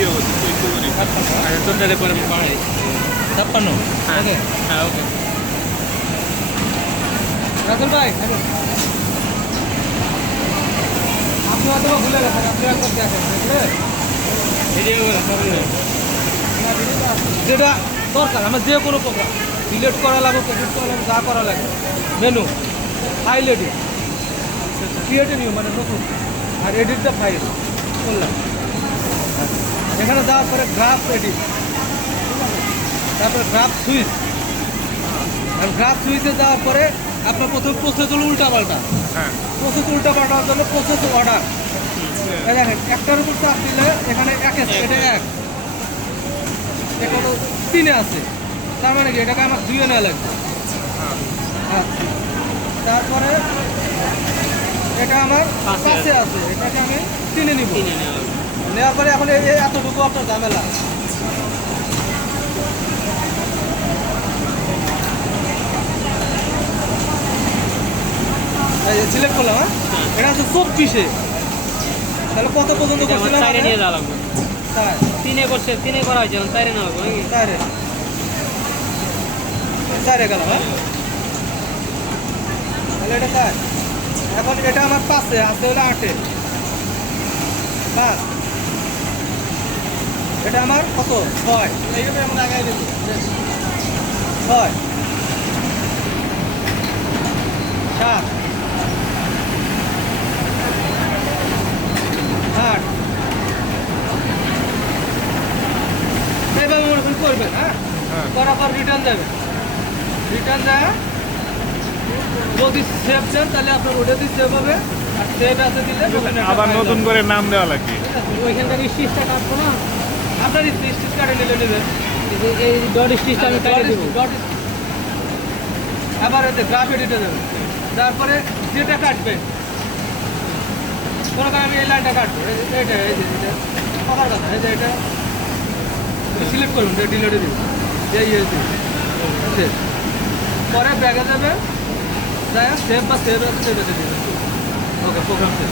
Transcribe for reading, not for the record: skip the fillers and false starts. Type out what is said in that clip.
video করছি তো একটু মানে আচ্ছা তোর পরে আমি বাড়াই 56 হ্যাঁ ওকে হ্যাঁ ওকে রাতুল ভাই আপনি হয়তো ভুলে গেছেন আপনি একবার দেখেন বুঝলে যেটা দরকার আমার যে কোনো প্রোগ্রাম ডিলিট করা লাগবে এডিট করা লাগবে যা করা লাগবে menu file edit create new মানে নতুন আর এডিট দ্য ফাইল করলাম এখানে যাওয়ার পরে গ্রাফ এডিট তারপরে গ্রাফ সুইচ আর গ্রাফ সুইচে যাওয়ার পরে আপনার প্রথম প্রসেস হলো উল্টা পাল্টা হ্যাঁ প্রসেস উল্টা পাল্টার জন্য প্রসেস অর্ডার দেখেন একটার উপর চাপ দিলে এখানে এক আছে এটা এক এখানে 3-এ আছে তার মানে কি এটাকে আমার 2-এ নেওয়া লাগবে আচ্ছা তারপরে এটা আমার 5-এ আছে এটাকে আমি 3-এ নিব নেওয়ার পরে এখন এই এতটুকু আপনার ঝামেলা সিলেক্ট করলাম হ্যাঁ এটা হচ্ছে 24-এ তাহলে কত পর্যন্ত করছিলাম চাইরে নিয়ে যাওয়া লাগবে তাই 3-এ করছে 3-এ করা হয়েছে চাইরে নেওয়া লাগবে নাকি চারে গেল হ্যাঁ তাহলে এটা চার এখন এটা আমার 5-এ আছে হলো 8-এ 5 এটা আমার কত 6 এইভাবে আমরা আগাই দেব 6 7 8 এইভাবে মনে করবেন হ্যাঁ করার পর রিটার্ন দেবেন রিটার্ন দেয় যদি সেভ দেন তাহলে আপনার ওটা দিয়ে সেভ হবে আর সেভ আছে দিলে আবার নতুন করে নাম দেওয়া লাগবে ওইখান থেকে স্টিচটা কাটবো না আপনার স্টিচ কাটে নিলে নেবেন এই ডট স্টিচটা আমি কেটে দেবো আবার এতে গ্রাফ এডিটে দেবেন তারপরে যেটা কাটবে কোনো কারণে আমি এই লাইনটা কাটবো এইটা এই যে আমার কথা এই যে এটা সিলেক্ট করুন ডিলেটে দিন এই সেভ পরে ব্যাগে যাবে যাই সেভ বা সেভ আছে সেভ এসে দিবেন ওকে প্রোগ্রাম সেভ